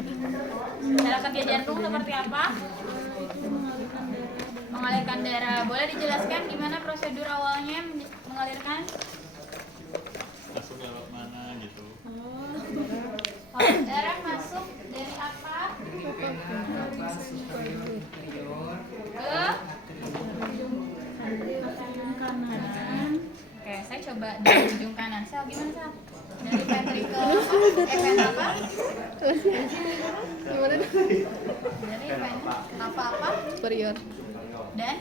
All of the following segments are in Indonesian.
Cara kerja jantung seperti apa? Mengalirkan darah. Boleh dijelaskan gimana prosedur awalnya mengalirkan? Masuk lewat mana gitu? Darah masuk dari apa? Kanan. Oke, saya coba dari ujung kanan. Sel, gimana Sel? Dari ventricle apa? Gimana? Dari apa? Superior. Dan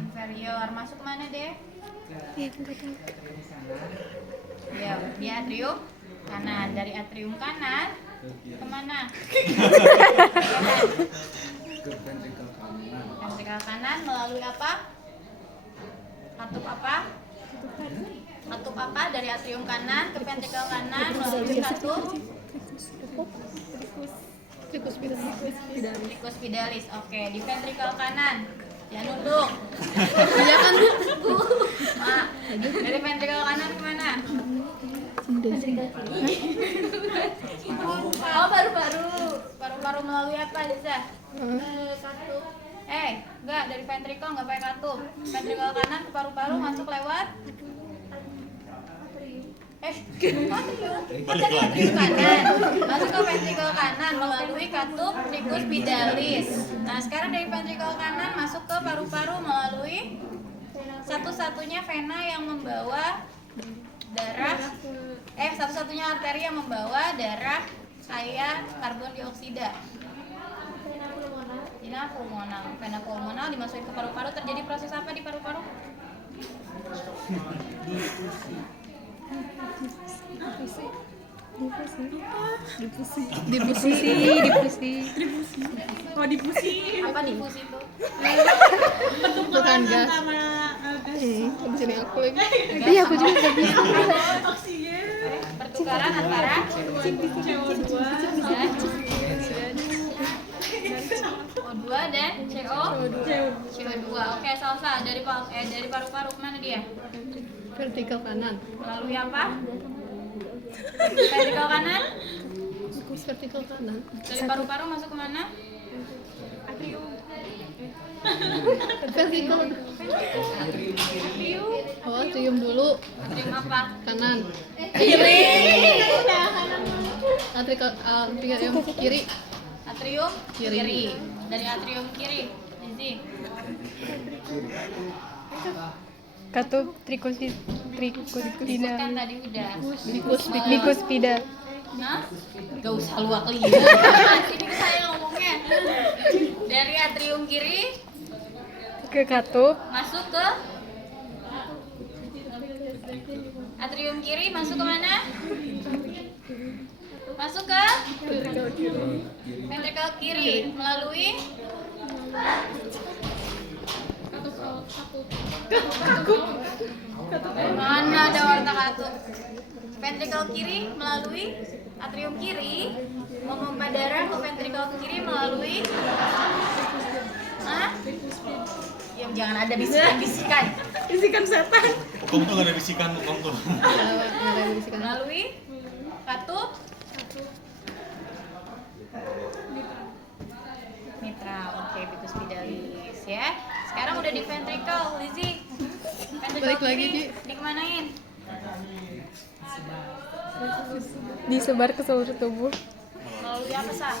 inferior. Masuk mana deh? Ya, di atrium kanan. Dari atrium kanan kemana? Ventrikel kanan melalui apa? Katup apa? Katup apa? Dari atrium kanan ke ventrikel kanan melalui katup Tricus pidalis. tricus pidalis. Oke, di ventrikel kanan. Jangan nunduk. Iya kan? Mak, dari ventrikel kanan kemana? Oh, paru-paru melalui apa, Liza? Katup. Enggak, dari ventrikel enggak pakai katup. Ventrikel kanan ke paru-paru masuk lewat atrium. Tadi atrium kanan. Masuk ke ventrikel kanan melalui katup tricus pidalis. Nah, sekarang dari ventrikel kanan masuk ke paru-paru melalui satu-satunya vena yang membawa darah satu-satunya arteri yang membawa darah kaya karbon dioksida. Vena pulmonal dimasukin ke paru-paru. Terjadi proses apa di paru-paru? Difusi. Oh, difusi. Apa difusi itu? Bukan gas. Antara gas Di sini aku lagi. Iya, aku juga nggak bisa. oksigen, Pertukaran antara CO2 O2 dan CO2. Oke, salsa dari paru-paru kemana dia? Vertikal kanan. Melalui apa? Vertikal kanan. Fokus vertikal kanan. Dari paru-paru masuk kemana? Vertikal. Oh, atrium dulu. Atrium apa? Kanan. Kiri. Atrium kiri. Atrium Kiri. kiri. Dari atrium kiri. Zizi. Katup tricus Disebutkan tadi udah. Tricus pida. Hah? Gak usah luak lidah. Sini ke saya ngomongnya. Dari atrium kiri Ke katup masuk ke atrium kiri masuk ke mana? Masuk ke ventrikel kiri melalui mana ada warna katup? Ventrikel kiri melalui atrium kiri memompa darah ke ventrikel kiri melalui yang jangan ada bisikan. bisikan setan. Hukum tuh gak ada bisikan hukum tuh. Melalui katup mitral. Oke, Vicus pidalis ya. Sekarang udah di ventrikel, Lizzy. Ventrikel Balik lagi, kiri Ji. dikemanain? disebar ke seluruh tubuh. Melalui apa, Sa?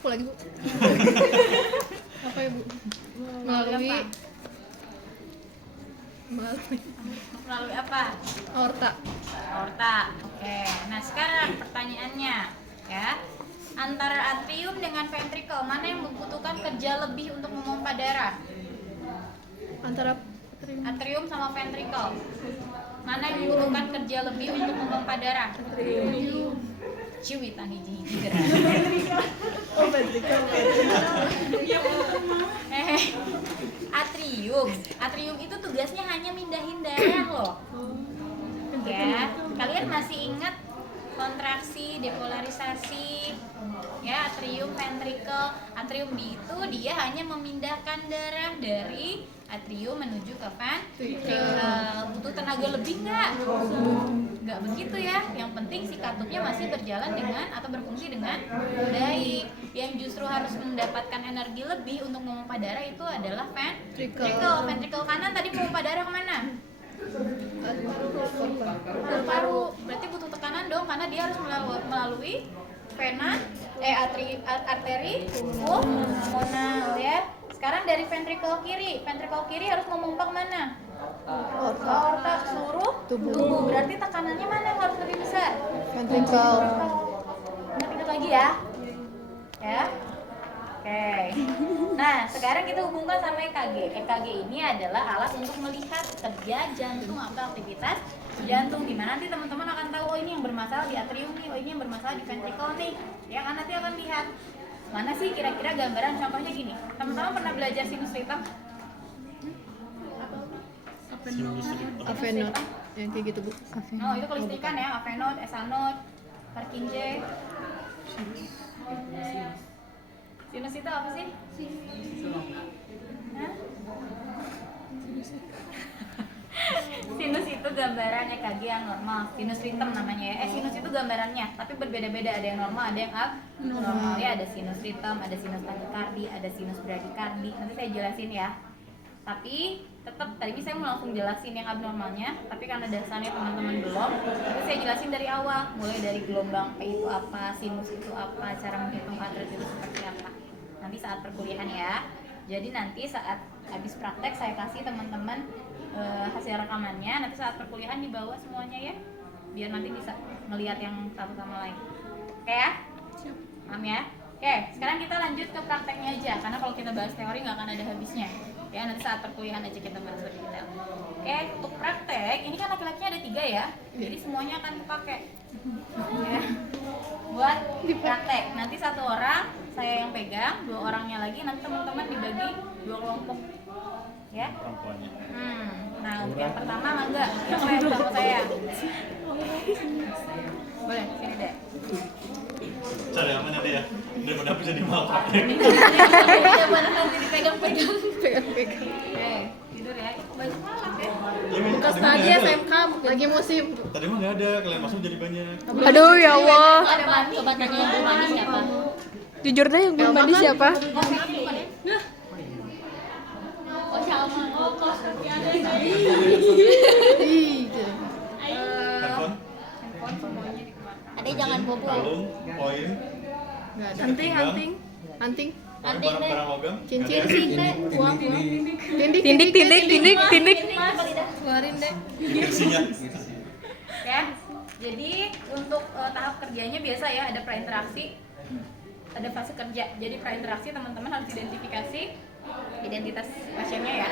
Aku lagi, Bu. Apa ya, Bu? Melalui apa? Melalui apa? Aorta. Aorta. Oke. Nah, sekarang pertanyaannya ya. Antara atrium dengan ventrikel, mana yang membutuhkan kerja lebih untuk memompa darah? Antara Atrium sama ventrikel. Mana yang membutuhkan kerja lebih untuk memompa darah? Ciwitan hiji-hiji gerak. Atrium itu tugasnya hanya mindahin darah loh. Ya, kalian masih ingat kontraksi, depolarisasi, ya atrium, ventrikel. Atrium itu dia hanya memindahkan darah dari atrium menuju ke ventrikel. Butuh tenaga lebih nggak? nggak begitu ya. Yang penting si katupnya masih berjalan dengan atau berfungsi dengan baik. Yang justru harus mendapatkan energi lebih untuk memompa darah itu adalah ventricle. Ventricle kanan tadi memompa darah kemana? Paru-paru. Berarti butuh tekanan dong karena dia harus melalui vena, arteri, pulmonal ya. Sekarang dari ventricle kiri harus memompa kemana? Aorta seluruh tubuh. Berarti tekanannya mana yang harus lebih besar? Ventricle. Ingat lagi ya. Ya. Oke. Nah, sekarang kita hubungkan sama EKG. EKG ini adalah alat untuk melihat kerja jantung atau aktivitas jantung. Dimana nanti teman-teman akan tahu, oh ini yang bermasalah di atrium nih, oh ini yang bermasalah di ventricle nih. Ya kan nanti akan lihat mana sih kira-kira gambaran. Contohnya gini, teman-teman pernah belajar sinus ritem? Avenot yang kayak gitu Bu. Oh itu kelistrikan ya, Avenot, Esanot, Purkinje. Sinus itu apa sih? Hah? Sinus itu gambaran EKG yang normal. Sinus ritem namanya ya. Sinus itu gambarannya, tapi berbeda-beda. Ada yang normal, ada yang abnormal ya. Ada sinus ritem, ada sinus tachycardi, ada sinus bradycardi. Nanti saya jelasin ya. Tapi tetap tadi ini saya mau langsung jelasin yang abnormalnya, tapi karena dasarnya teman-teman belum, jadi saya jelasin dari awal, mulai dari gelombang P itu apa, sinus itu apa, cara menghitung kadrat itu seperti apa. Nanti saat perkuliahan ya. Jadi nanti saat habis praktek saya kasih teman-teman hasil rekamannya. Nanti saat perkuliahan dibawa semuanya ya, biar nanti bisa melihat yang satu sama lain. Oke ya? Paham ya? Oke, sekarang kita lanjut ke prakteknya aja, karena kalau kita bahas teori nggak akan ada habisnya. Ya, nanti saat perkuliahan aja kita bahas lebih detail. Oke, untuk praktek, ini kan laki-lakinya ada 3 ya, jadi semuanya akan dipakai. Ya. Buat praktek, nanti 1 orang saya yang pegang, 2 orangnya lagi, nanti teman-teman dibagi 2 kelompok. Ya. Perempuannya. Nah, untuk yang pertama mangga, yang saya sama saya. Boleh, sini deh. Cari aman nanti ya, daripada bisa dimakan. Iya, boleh nanti dipegang-pegang. Pegang-pegang. Oke, tidur ya. Banyak banget ya. Bekas tadi SMK lagi musim. Tadi mah nggak ada, kalian masuk jadi banyak. Aduh ya Allah. Ada mandi, coba tanya yang belum mandi siapa? Jujur deh yang belum mandi siapa? Oh, Salma. Oh, kos kaki ada yang Ih, gitu. Handphone, handphone semuanya di kamar. Adek jangan bobo. kalung, koin, Enggak ada. Anting, anting. Anting, barang-barang logam. cincin, nggak ada. uang, tindik, Tindik. keluarin deh. Isinya. Ya. Jadi untuk tahap kerjanya biasa ya, ada prainteraksi, ada fase kerja. Jadi prainteraksi teman-teman harus identifikasi identitas pasiennya ya.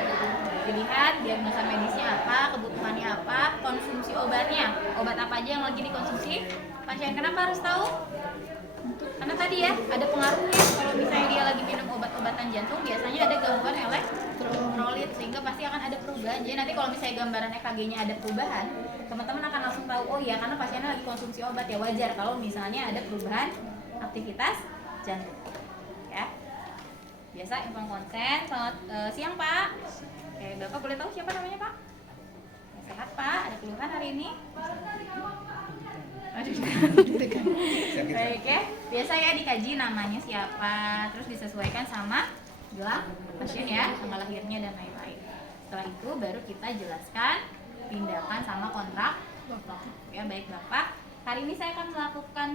Dilihat diagnosa medisnya apa, kebutuhannya apa, konsumsi obatnya. Obat apa aja yang lagi dikonsumsi pasien. Kenapa harus tahu? Karena tadi ya ada pengaruhnya. Kalau misalnya dia lagi minum obat-obatan jantung, biasanya ada gangguan elektrolit sehingga pasti akan ada perubahan. Jadi nanti kalau misalnya gambaran EKG-nya ada perubahan, teman-teman akan langsung tahu, oh ya karena pasiennya lagi konsumsi obat ya, wajar kalau misalnya ada perubahan aktivitas jantung. Ya. Biasa info konsen. Selamat siang Pak. Oke, Bapak boleh tahu siapa namanya Pak? Sehat Pak, ada keluhan hari ini? Baik ya, biasa ya dikaji namanya siapa, terus disesuaikan sama gelang pasien ya, tanggal lahirnya dan lain-lain. Setelah itu baru kita jelaskan tindakan sama kontrak. Ya baik Bapak, hari ini saya akan melakukan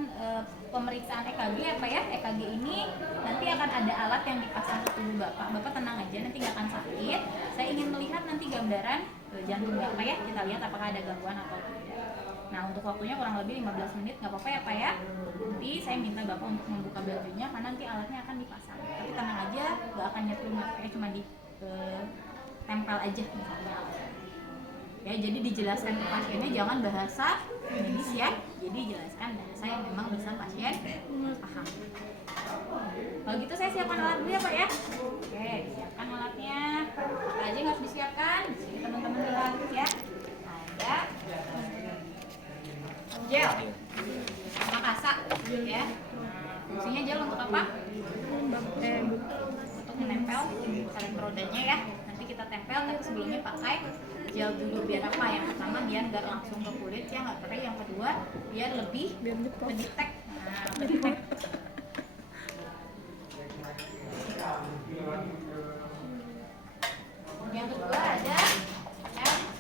pemeriksaan EKG apa ya. EKG ini nanti akan ada alat yang dipasang ke tubuh Bapak. Bapak tenang aja, nanti nggak akan sakit. Saya ingin melihat nanti gambaran jantung Bapak ya, kita lihat apakah ada gangguan atau tidak. Nah untuk waktunya kurang lebih 15 menit, nggak apa-apa ya Pak ya. Nanti saya minta Bapak untuk membuka bajunya karena nanti alatnya akan dipasang. Tapi tenang aja, nggak akan nyetrum, cuma di tempel aja misalnya. Ya jadi dijelaskan ke pasiennya, jangan bahasa medis ya. Jadi jelaskan bahasa yang memang bisa pasien paham. Kalau gitu saya siapkan alat dulu ya Pak ya. Oke, siapkan alatnya. Apa aja yang harus disiapkan? Di sini teman-teman lihat ya. Ada gel sama kasa ya. Fungsinya gel untuk apa? Untuk menempel elekrodanya ya. Nanti kita tempel, tapi sebelumnya pakai gel dulu. Biar apa? Yang pertama biar nggak langsung ke kulit ya, nggak kering. Yang kedua biar lebih mendetek. Nah, mendetek. Yang kedua ada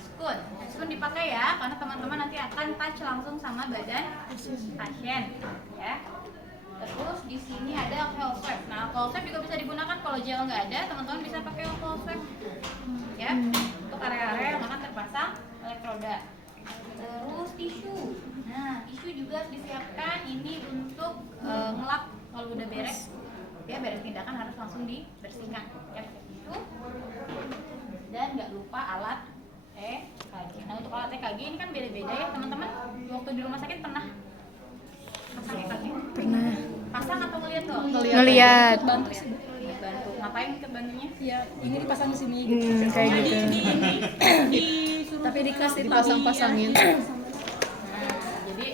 spoon. Spoon dipakai ya, karena teman-teman nanti akan touch langsung sama badan pasien, ya. Terus di sini ada alcohol swab. Nah, alcohol swab juga bisa digunakan kalau gel nggak ada, teman-teman bisa pakai alcohol swab, ya, untuk area-area yang akan terpasang elektroda. Terus tisu. Nah, tisu juga harus disiapkan ini untuk ngelap kalau udah beres. Ya, beres tindakan harus langsung dibersihkan. Ya, pakai tisu. Dan nggak lupa alat EKG. Nah, untuk alat EKG ini kan beda-beda ya teman-teman. Waktu di rumah sakit pernah pasang EKG? Pernah. Pasang atau ngeliat doang? Ngeliat. Bantu sih. Bantu. Ngapain ikut bantunya? Ya, ini dipasang di sini gitu. Kayak gitu. Tapi dikasih dipasang-pasangin. Nah, jadi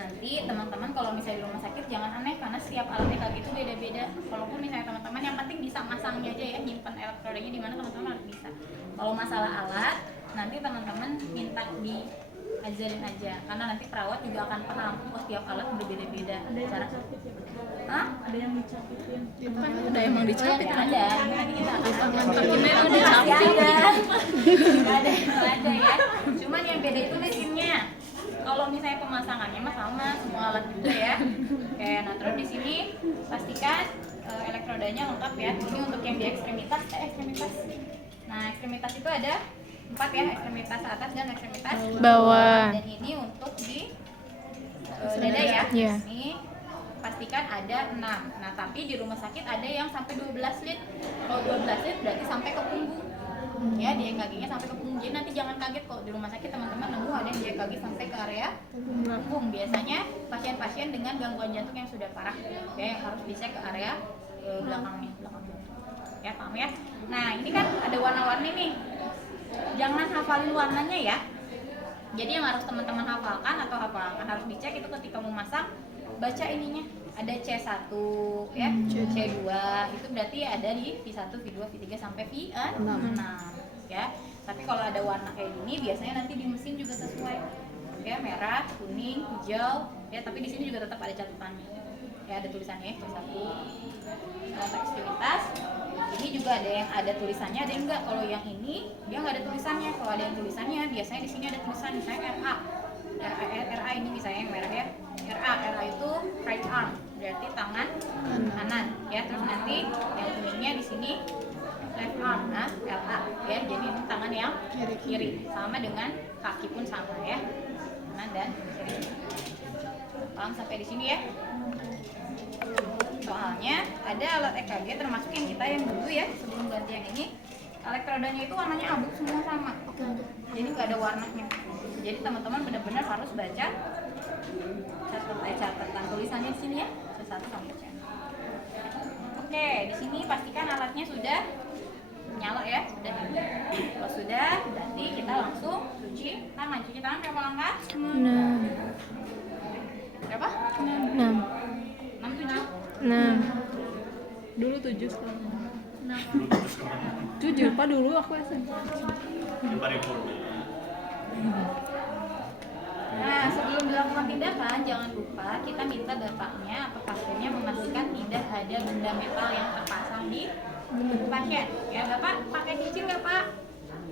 nanti teman-teman kalau misalnya di rumah sakit jangan aneh karena setiap alat EKG itu beda-beda. Walaupun misalnya teman-teman yang penting bisa masangnya aja ya, nyimpan elektrodanya di mana teman-teman harus bisa. Kalau masalah alat, nanti teman-teman minta diajarin aja karena nanti perawat juga akan paham oh setiap alat berbeda-beda. Cara Hah? Ada yang dicapitin. Kan udah emang dicapit kan? Ada. Nanti kita akan Pakainya udah Masih dicapit. ada ya. Cuman yang beda itu mesinnya. Kalau misalnya pemasangannya mah sama semua alat juga ya. Oke, nah terus di sini pastikan elektrodanya lengkap ya. Ini untuk yang di ekstremitas. Nah, ekstremitas itu ada 4 ya, ekstremitas atas dan ekstremitas Bawah. Dan ini untuk di dada ya. Iya. Ini pastikan ada 6. Nah, tapi di rumah sakit ada yang sampai 12 lit. Kalau 12 lit berarti sampai ke punggung. Ya, di EKG-nya sampai ke punggung. Jadi nanti jangan kaget kalau di rumah sakit teman-teman nemu ada yang di EKG sampai ke area punggung. Biasanya pasien-pasien dengan gangguan jantung yang sudah parah ya, yang harus dicek ke area belakang jantung. Ya, paham ya? Nah, ini kan ada warna-warni nih. Jangan hafalin warnanya ya. Jadi yang harus teman-teman hafalkan atau hafalkan harus dicek itu ketika mau masang, baca ininya. Ada C1 ya, C2 itu berarti ada di V1, V2, V3 sampai V6 ya. Tapi kalau ada warna kayak gini biasanya nanti di mesin juga sesuai. Ya, merah, kuning, hijau ya, tapi di sini juga tetap ada catatannya. Ya, ada tulisannya C1. Untuk ekstremitas ini juga ada yang ada tulisannya, ada yang enggak. Kalau yang ini dia nggak ada tulisannya. Kalau ada yang tulisannya biasanya di sini ada tulisan misalnya RA. RA ini misalnya yang merah ya. RA itu right arm, berarti tangan kanan ya. Terus nanti yang kuningnya di sini left arm, nah LA ya. Jadi ini tangan yang kiri. Sama dengan kaki pun sama ya. Kanan dan kiri. Paham sampai di sini ya? Soalnya ada alat EKG termasuk yang kita yang dulu ya sebelum ganti yang ini, elektrodanya itu warnanya abu semua sama. Jadi nggak ada warnanya. Jadi teman-teman benar-benar harus baca catatan tulisannya di sini ya, C1 sampai C. Oke, di sini pastikan alatnya sudah nyala ya, sudah. Kalau sudah, berarti kita langsung cuci tangan. Cuci tangan berapa langkah? 6. Berapa? 6. 6, 7? 6. Dulu 7 sekarang. Jujur, Pak, dulu aku SMP. Yang paripurna. Nah, sebelum dilakukan tindakan, jangan lupa kita minta bapaknya atau pasiennya memastikan tidak ada benda metal yang terpasang di tubuh pasien. Ya, Bapak pakai cincin nggak, Pak?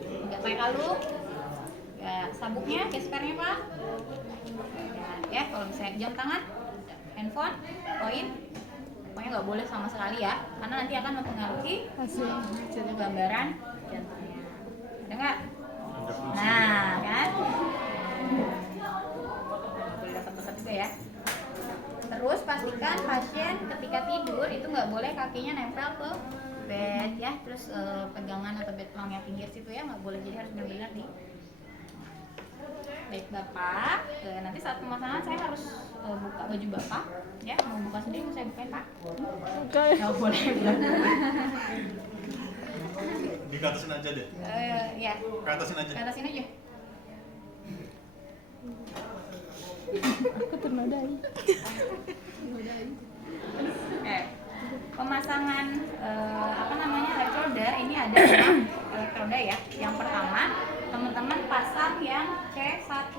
Nggak pakai kalung? Ya, sabuknya, gespernya, Pak? Ya, kalau misalnya jam tangan, handphone, koin, pokoknya nggak boleh sama sekali ya, karena nanti akan mempengaruhi hasil gambaran jantungnya. Ada nggak? Nah, kan? Boleh dekat-dekat juga ya. Terus pastikan pasien ketika tidur itu nggak boleh kakinya nempel ke bed ya. Terus pegangan atau bed yang pinggir situ ya nggak boleh. Jadi harus benar-benar di. Baik Bapak, nanti saat pemasangan saya harus buka baju Bapak ya. Mau buka sendiri mau saya bukain Pak? Oke. Nggak boleh. Dikatasin aja deh. Ya. Katasin aja. Ke atas sini aja. Aku ternodai. Pemasangan elektroda ini ada 6 elektroda ya. Yang pertama teman-teman pasang yang C1.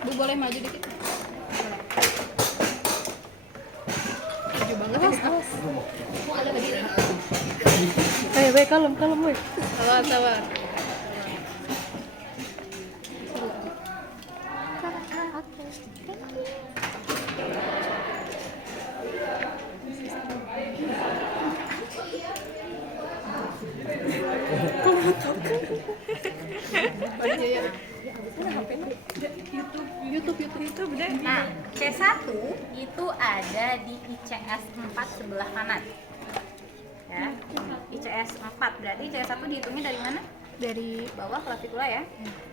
Bu boleh maju dikit. Maju banget. Awas. Mau ada berdiri. Kalem, weh. Sabar. Aja ya. YouTube deh. Nah, C1 itu ada di ICS 4 sebelah kanan. Ya, ICS 4 berarti C1 dihitungnya dari mana? Dari Bawah klavikula ya.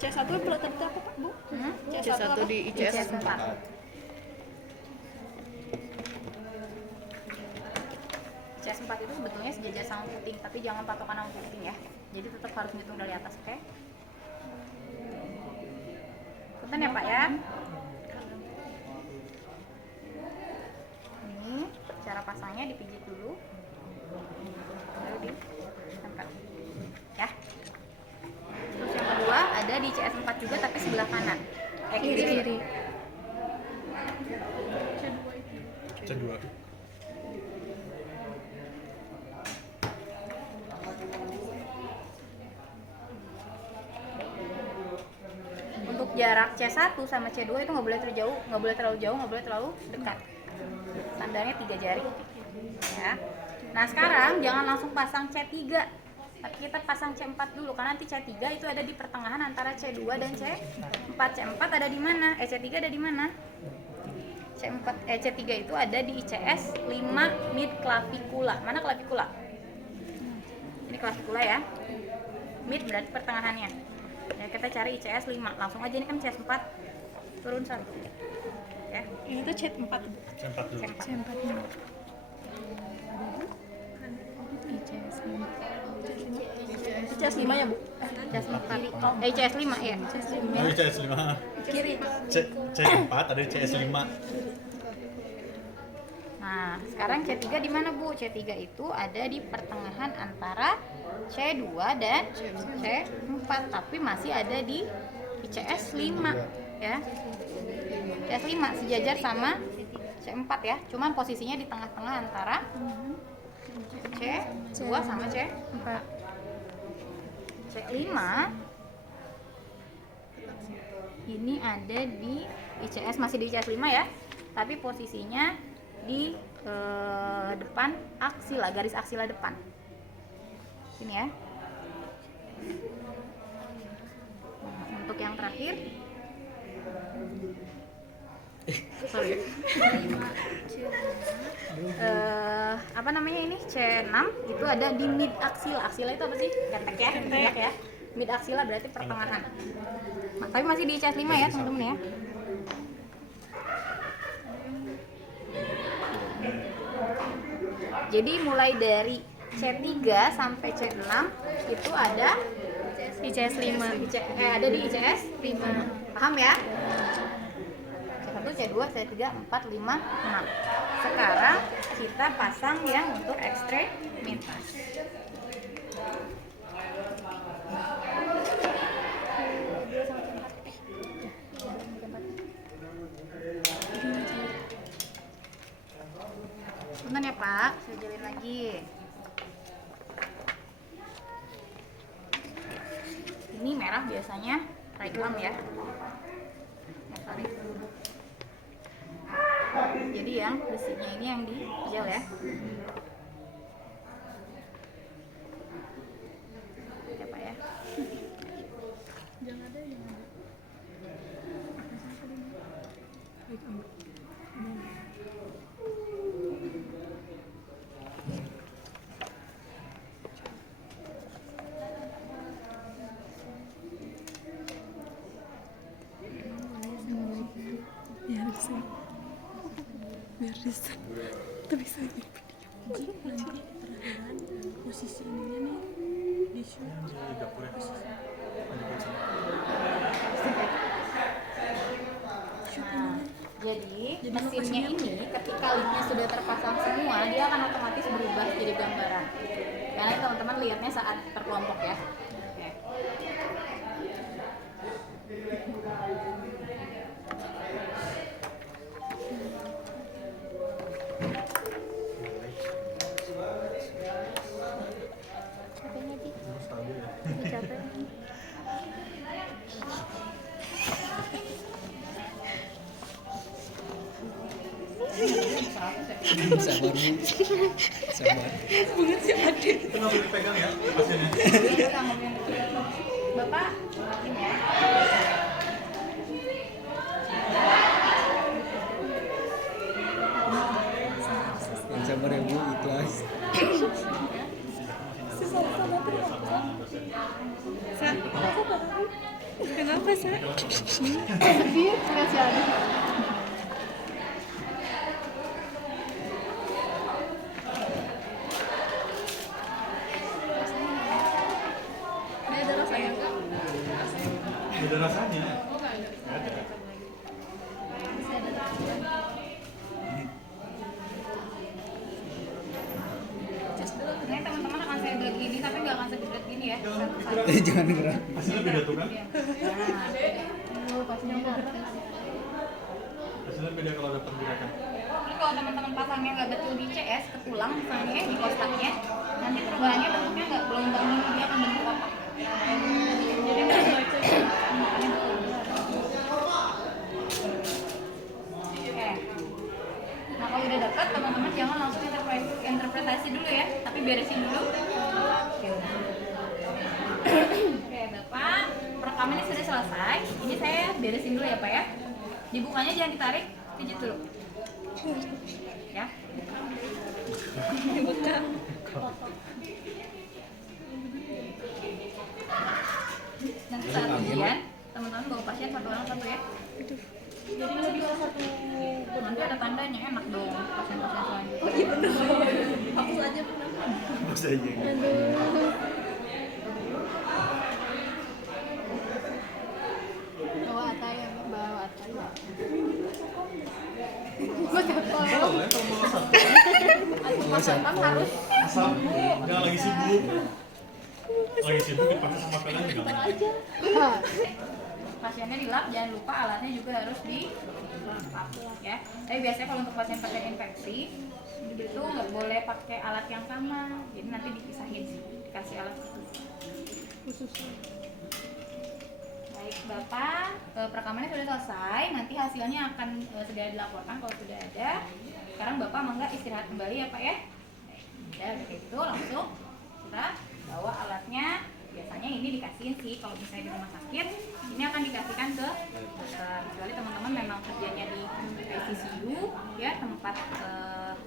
C1 pelotot itu apa, Pak, Bu? C1 C1 di ICS 4. ICS 4 itu sebetulnya sejajar sama puting, tapi jangan patokan sama puting ya. Jadi tetap harus ngitung dari atas, oke? Punten ya Pak ya. Ini cara pasangnya dipijit dulu, baru ditempel, ya. Terus yang kedua ada di CS 4 juga tapi sebelah kanan, kiri. C2. Untuk jarak C1 sama C2 itu nggak boleh terlalu jauh, nggak boleh terlalu dekat. Standarnya 3 jari. Ya. Nah sekarang jangan langsung pasang C3, tapi kita pasang C4 dulu karena nanti C3 itu ada di pertengahan antara C2 dan C4. C4 ada di mana? C3 ada di mana? C3 itu ada di ICS 5 mid clavicula. Mana clavicula? Ini clavicula ya. Mid berarti pertengahannya. Ya kita cari ICS 5. Langsung aja, ini kan CS 4. Turun 1. Ya. Ini tuh C4. C4 dulu. C4. ICS 5 ya, Bu? CS 4. ICS 5 ya. Ada CS 5. Kiri. C4 ada CS 5. Nah, sekarang C3 di mana, Bu? C3 itu ada di pertengahan antara C2 dan C4, tapi masih ada di ICS 5 ya. ICS 5 sejajar sama C4 ya. Cuman posisinya di tengah-tengah antara C2 sama C4. C5 ini ada di ICS, masih di ICS 5 ya. Tapi posisinya di depan aksila, garis aksila depan. Sini ya. Nah, untuk yang terakhir, sorry. Apa namanya ini? C6 itu ada di mid aksila. Aksila itu apa sih? Ketek ya, ketek ya. Mid aksila berarti pertengahan. Nah, tapi masih di ICS 5 ya, teman-teman ya. Jadi mulai dari C3 sampai C6 itu ada ICS 5. ada di ICS 5. Paham ya? C1, C2, C3, 4, 5, 6. Sekarang kita pasang yang untuk ekstremitas. Bentar ya Pak, saya jalin lagi. Ini merah biasanya reklam ya. Sorry. Jadi yang besinya ini yang di gel ya. Ya Pak ya. Biar bisa. Itu bisa ini video. Nanti perakhiran posisi ininya nih di shoot. Di dapur ya. Shoot ininya. Jadi mesinnya ini ketika lidnya sudah terpasang semua, dia akan otomatis berubah jadi gambaran. Karena teman-teman lihatnya saat terkelompok ya. Oke. Capeknya Di. Capek. Sabar Bu. Sabar. Itu nggak boleh dipegang ya pasiennya. Kita ngomongin dulu. Bapak, ini ya. Yang sabar ya Bu, ikhlas. Kenapa, Sa? Sedih, nggak jadi. Dia ada rasanya enggak? Ada rasanya. Nggak ada. Sebenarnya teman-teman akan saya gerak gini, tapi nggak akan segede gini ya. Jangan gerak. Hasilnya beda tuh kan? Nah, pasnya berat. Hasilnya beda kalau ada pergerakan. Terus kalau teman-teman pasangnya nggak betul di CS ke tulang misalnya di kotaknya, nanti perubahannya bentuknya nggak gelombang ini, dia akan bentuk kotak. Jadi nggak baca. Oke. Nah kalau udah dekat teman-teman jangan langsung interpretasi dulu ya, tapi beresin dulu. Oke. Oke Bapak, perekamannya sudah selesai. Ini saya beresin dulu ya Pak ya. Dibukanya jangan ditarik, pijit dulu. Ya. Nanti saat ujian, teman-teman bawa pasien satu orang satu ya. Jadi lebih satu. Nanti ada tandanya, enak dong pasien-pasien selanjutnya. Oh iya benar. Hapus aja benar. Hapus aja. Bawa Atta ya, bawa Atta ya. Boleh kalau mau satu. Atau satpam harus Asal jangan lagi sibuk. Lagi sibuk dipakai sama kalian jangan. pasiennya dilap, jangan lupa alatnya juga harus dilap ya. Tapi biasanya kalau untuk pasien-pasien infeksi itu nggak boleh pakai alat yang sama, jadi nanti dipisahin sih, dikasih alat khusus. Baik Bapak, perekamannya sudah selesai, nanti hasilnya akan segera dilaporkan kalau sudah ada. Sekarang Bapak mangga istirahat kembali ya Pak ya. Ya begitu langsung kita bawa alatnya. Biasanya ini dikasihin sih kalau misalnya di rumah sakit, ini akan dikasihkan ke dokter. Kecuali teman-teman memang kerjanya di ICU ya, tempat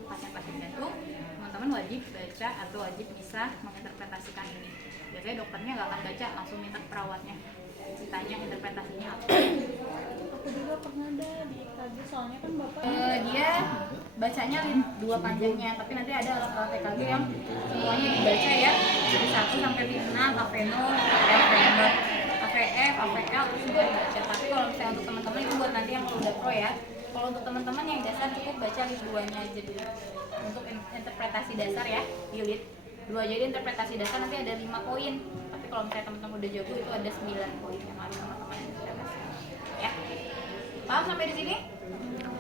pasien-pasien jantung, teman-teman wajib baca atau wajib bisa menginterpretasikan ini. Biasanya dokternya nggak akan baca, langsung minta perawatnya ditanya interpretasinya apa. Aku juga pernah ada di EKG, soalnya kan bapak Dia bacanya dua panjangnya, tapi nanti ada alat-alat EKG yang semuanya dibaca ya, dari 1 sampai 5, AV0, AVF, AVF, AVL itu juga dibaca. Tapi kalau misalnya untuk teman-teman itu buat nanti yang udah pro ya. Kalau untuk teman-teman yang dasar cukup baca list 2-nya aja dulu. Untuk interpretasi dasar ya, di list 2 jadi interpretasi dasar nanti ada 5 poin. Tapi kalau misalnya teman-teman udah jago itu ada 9 poin yang harus teman-teman interpretasi. Ya. Paham sampai di sini?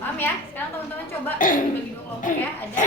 Paham ya? Sekarang teman-teman coba dibagi 2 kelompok ya. Ada